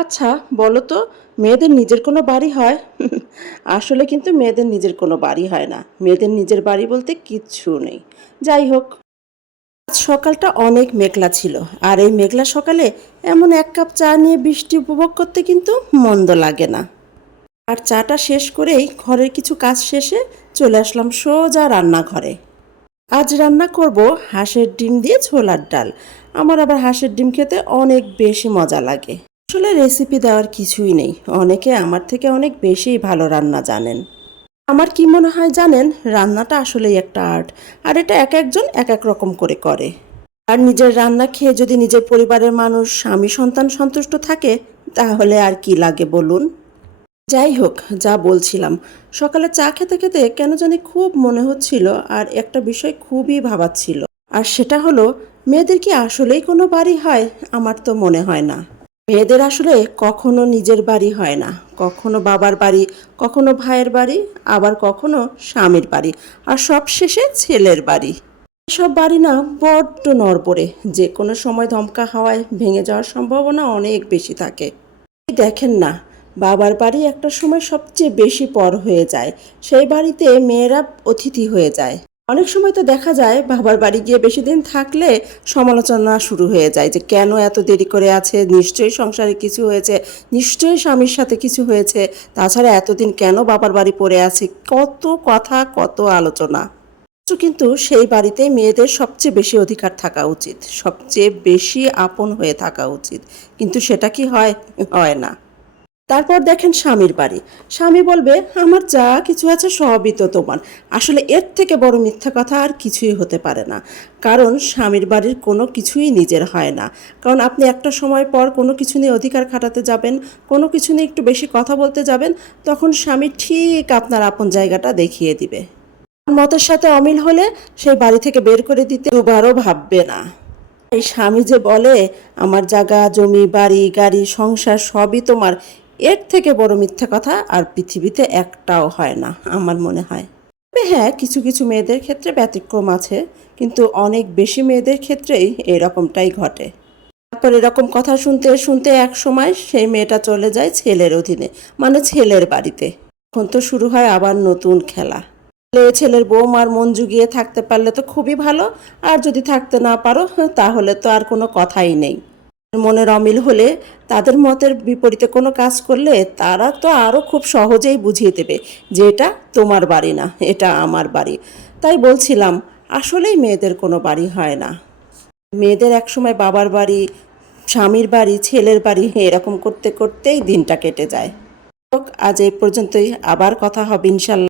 আচ্ছা, বলো তো, মেয়েদের নিজের কোনো বাড়ি হয়? আসলে কিন্তু মেয়েদের নিজের কোনো বাড়ি হয় না। মেয়েদের নিজের বাড়ি বলতে কিচ্ছু নেই। যাই হোক, আজ সকালটা অনেক মেঘলা ছিল। আর এই মেঘলা সকালে এমন এক কাপ চা নিয়ে বৃষ্টি উপভোগ করতে কিন্তু মন্দ লাগে না। আর চাটা শেষ করেই ঘরের কিছু কাজ শেষে চলে আসলাম সোজা রান্নাঘরে। আজ রান্না করব হাঁসের ডিম দিয়ে ছোলার ডাল। আমার আবার হাঁসের ডিম খেতে অনেক বেশি মজা লাগে। আসলে রেসিপি দেওয়ার কিছুই নেই, অনেকে আমার থেকে অনেক বেশি ভালো রান্না জানেন। আমার কি মনে হয় জানেন, রান্নাটা আসলেই একটা আর্ট। আর এটা এক একজন এক এক রকম করে করে। আর নিজের রান্না খেয়ে যদি নিজের পরিবারের মানুষ, স্বামী সন্তান সন্তুষ্ট থাকে, তাহলে আর কি লাগে বলুন। যাই হোক, যা বলছিলাম, সকালে চা খেতে খেতে কেন জানি খুব মনে হচ্ছিল আর একটা বিষয় খুবই ভাবাচ্ছিল। আর সেটা হলো, মেয়েদের কি আসলেই কোনো বাড়ি হয়? আমার তো মনে হয় না। মেয়েদের আসলে কখনো নিজের বাড়ি হয় না। কখনো বাবার বাড়ি, কখনো ভাইয়ের বাড়ি, আবার কখনো স্বামীর বাড়ি, আর সবশেষে ছেলের বাড়ি। এসব বাড়ি না বড্ড নড়বড়ে, যে কোনো সময় ধমকা হাওয়ায় ভেঙে যাওয়ার সম্ভাবনা অনেক বেশি থাকে। এই দেখেন না, বাবার বাড়ি একটা সময় সবচেয়ে বেশি পর হয়ে যায়। সেই বাড়িতে মেয়েরা অতিথি হয়ে যায়। অনেক সময় তো দেখা যায় বাবার বাড়ি গিয়ে বেশি দিন থাকলে সমালোচনা শুরু হয়ে যায় যে কেন এত দেরি করে আছে, নিশ্চয়ই সংসারে কিছু হয়েছে, নিশ্চয়ই স্বামীর সাথে কিছু হয়েছে, তাছাড়া এতদিন কেন বাবার বাড়ি পড়ে আছে, কত কথা, কত আলোচনা। কিন্তু সেই বাড়িতে মেয়েদের সবচেয়ে বেশি অধিকার থাকা উচিত, সবচেয়ে বেশি আপন হয়ে থাকা উচিত। কিন্তু সেটা কি হয়? হয় না। তারপর দেখেন স্বামীর বাড়ি। স্বামী বলবে, আমার যা কিছু আছে সবই তো তোমার। আসলে এর থেকে বড় মিথ্যা কথা আর কিছুই হতে পারে না। কারণ স্বামীর বাড়ির কোনো কিছুই নিজের হয় না। কারণ আপনি একটা সময় পর কোনো কিছু নিয়ে অধিকার খাটাতে যাবেন, কোনো কিছু নিয়ে একটু বেশি কথা বলতে যাবেন, তখন স্বামী ঠিক আপনার আপন জায়গাটা দেখিয়ে দিবে। মতের সাথে অমিল হলে সেই বাড়ি থেকে বের করে দিতে দুবারও ভাববে না। এই স্বামী যে বলে, আমার জায়গা জমি বাড়ি গাড়ি সংসার সবই তোমার, এর থেকে বড় মিথ্যা কথা আর পৃথিবীতে একটাও হয় না আমার মনে হয়। তবে হ্যাঁ, কিছু কিছু মেয়েদের ক্ষেত্রে ব্যতিক্রম আছে, কিন্তু অনেক বেশি মেয়েদের ক্ষেত্রেই এরকমটাই ঘটে। তারপর এরকম কথা শুনতে শুনতে এক সময় সেই মেয়েটা চলে যায় ছেলের অধীনে, মানে ছেলের বাড়িতে। এখন তো শুরু হয় আবার নতুন খেলা। ছেলের বৌমার মন জুগিয়ে থাকতে পারলে তো খুবই ভালো, আর যদি থাকতে না পারো তাহলে তো আর কোনো কথাই নেই। মনের অমিল হলে, তাদের মতের বিপরীতে কোনো কাজ করলে তারা তো আরও খুব সহজেই বুঝিয়ে দেবে যে এটা তোমার বাড়ি না, এটা আমার বাড়ি। তাই বলছিলাম, আসলেই মেয়েদের কোনো বাড়ি হয় না। মেয়েদের একসময় বাবার বাড়ি, স্বামীর বাড়ি, ছেলের বাড়ি, এরকম করতে করতেই দিনটা কেটে যায়। আজ এই পর্যন্তই, আবার কথা হবে ইনশাল্লাহ।